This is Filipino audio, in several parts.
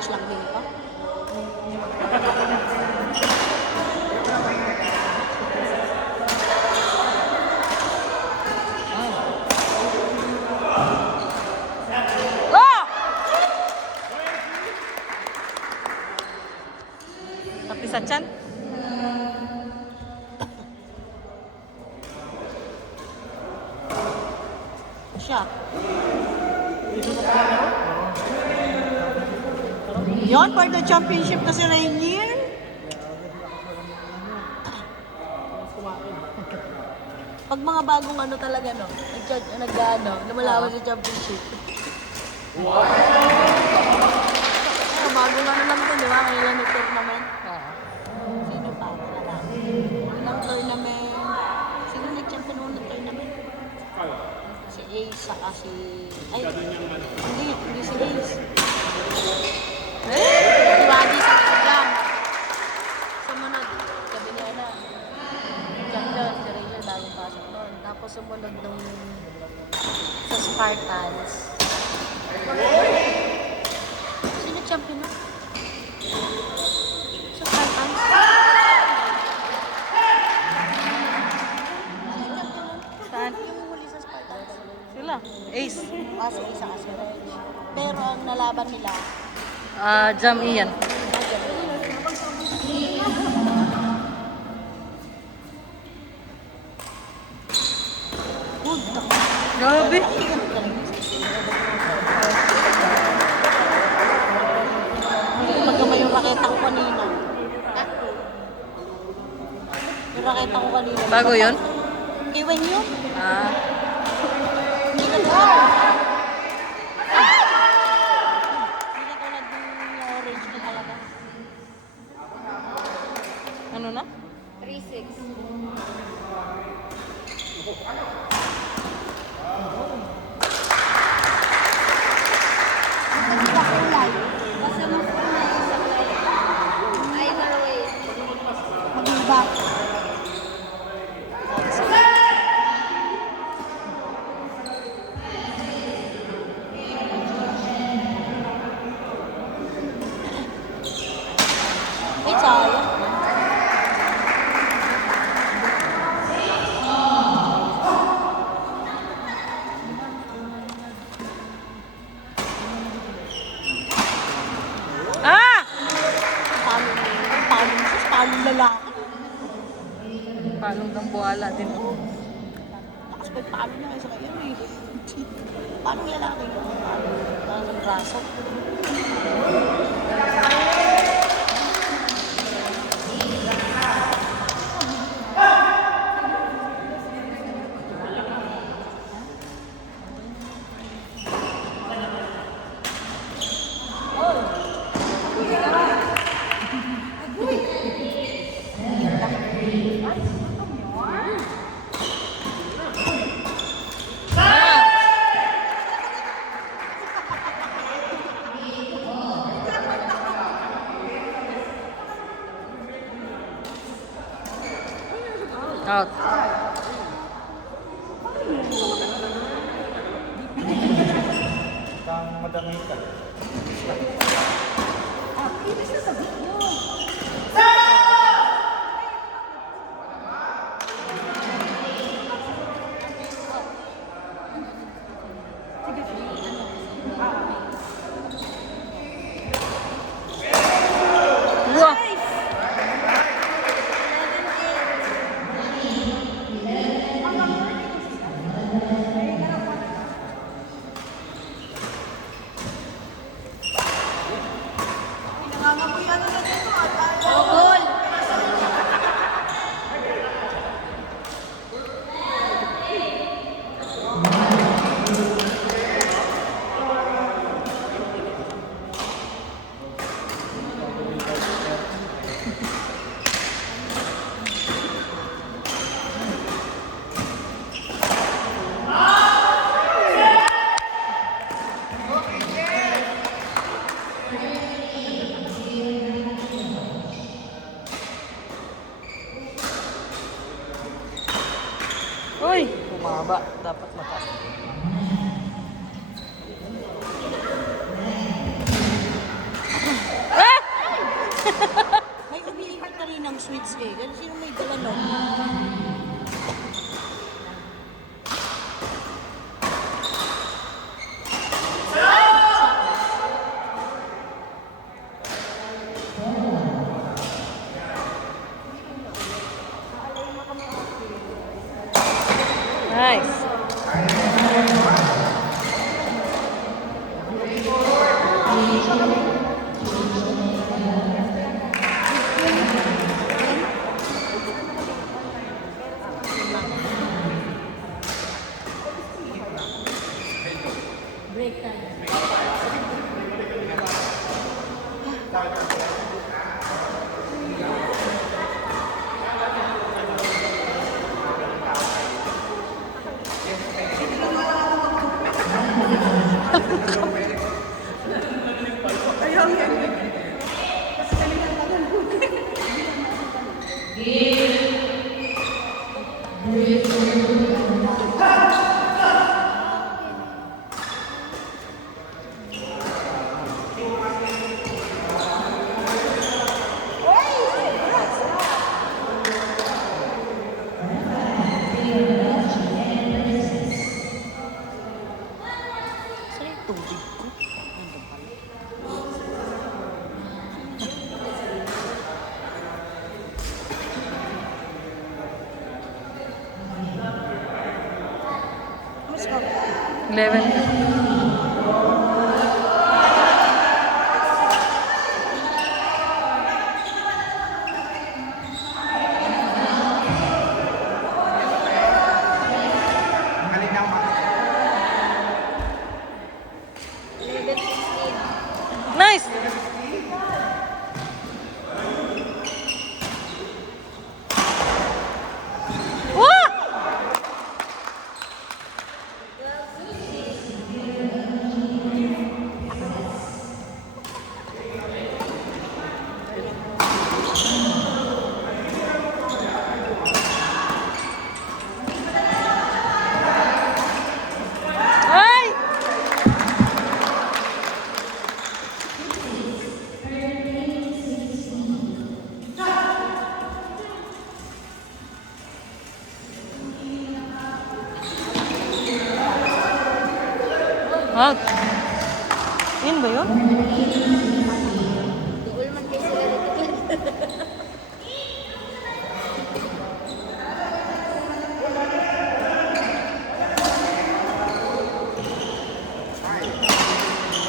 match lang din ito. Ah! Tapi sa tiyan. Siya. Yon, for the championship na si Rainier. Pag mga bagong ano talaga, no? Lumalaban sa championship. Bagong ano lang ito, di ba? Kailan yung tournament? Sino pa? Ilang tournament? Sino nag-champion ng tournament? Si Ace, saka si... Ay, hindi si Ace. Si Wadi sa Jam. Sumunod, sabi niya na. Jam doon, si Rachel bagong pasok doon. Tapos sumunod nung sa Spartans. Sino champion na? Sa Spartans? Saan? Yung huli sa Spartans. Sila. Ace. Si Ace, saka si Rachel. Pero ang nalaban nila, Jam Ian. Grabe. Magkamay yung raketa ko kanina. Yung raketa ko kanina. Bago yun? Iwan yun. Ah. Hindi ka tulad. Hindi ka tulad ng orange na talaga. Ano na? 3-6. Basta mo po na yung saklay. Either way. Mag-iba. Ay, sayang. Ah! Palong lalaki. Palong ng buwala din. Lakas pa yung palo niya kaysa kaya eh. Palong lalaki. Palong ng braso. Out. Kang madangay ka. Wah. Uy, bumaba. Dapat mataas. Six eh. Ganun sino may dala nun? Nice. Break time. Saan yung tubig ko? Nandun pala. Mas ka? 11. Nice. Wah! Ay! Out. Yun ba yun? Duol man kayo sila dito.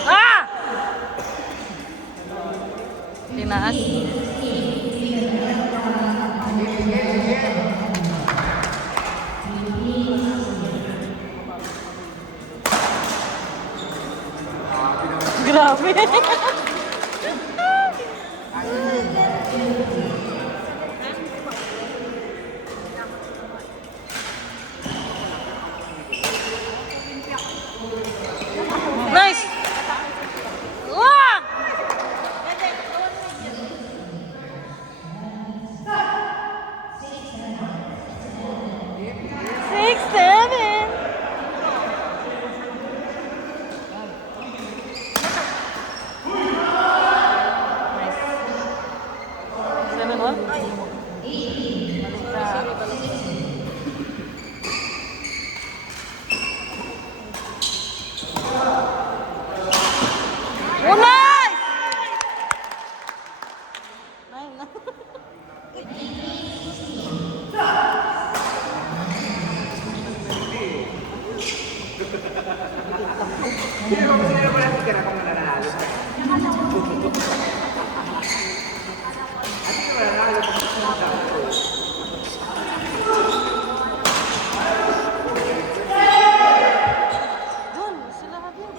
Ah! Tinaas. Grabe. Nice. Wah! Six, seven. Nice. 7-1. Oh, nice! Doon, sila ka din.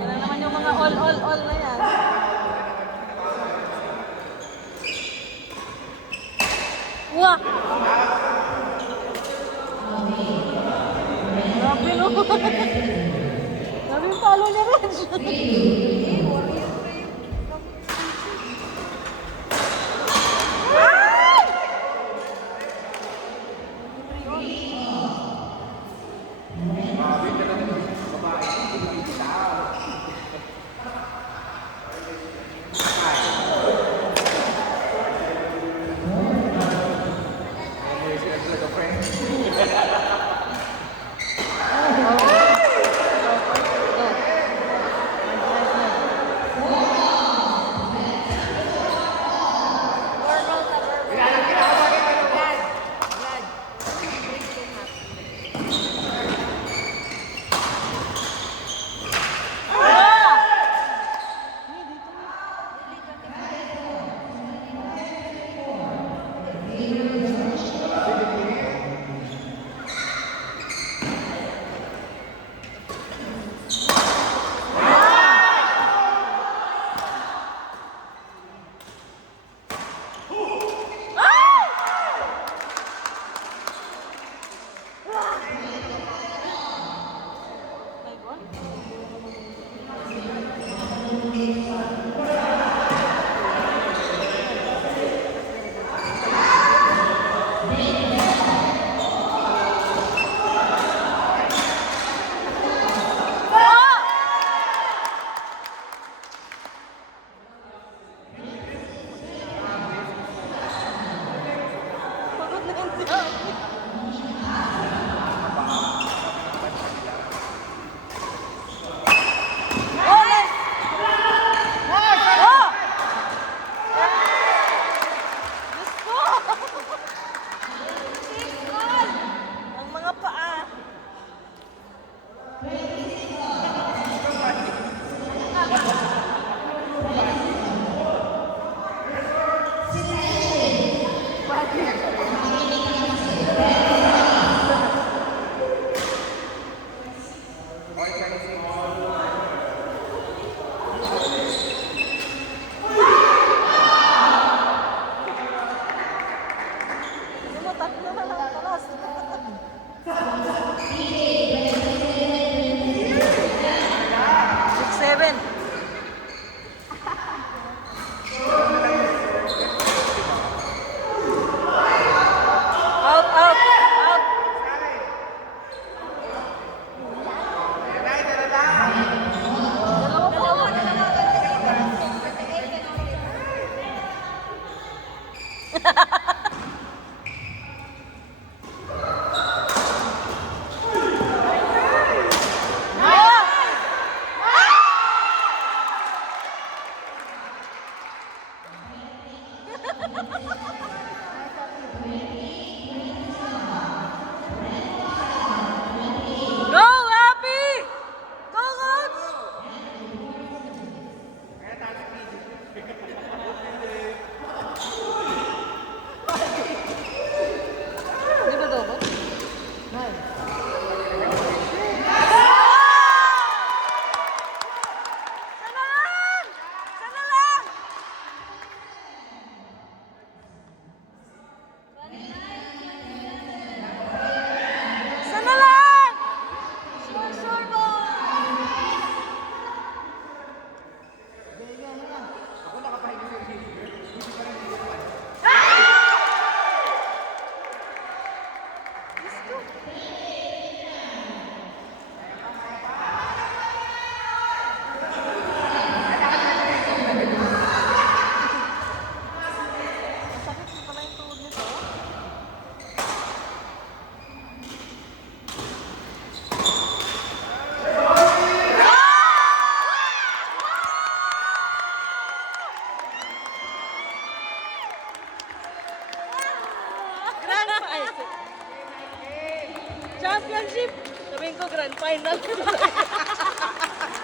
Yan na naman yung mga all na yan. Wah! Grabe no. Grabe yung palo niya rin. Pagod na yung dami. Ang mga paa. Hindi mo tatlo na lang talas. 6-7. Out, out, out. Championship. Sabihin ko, grand final.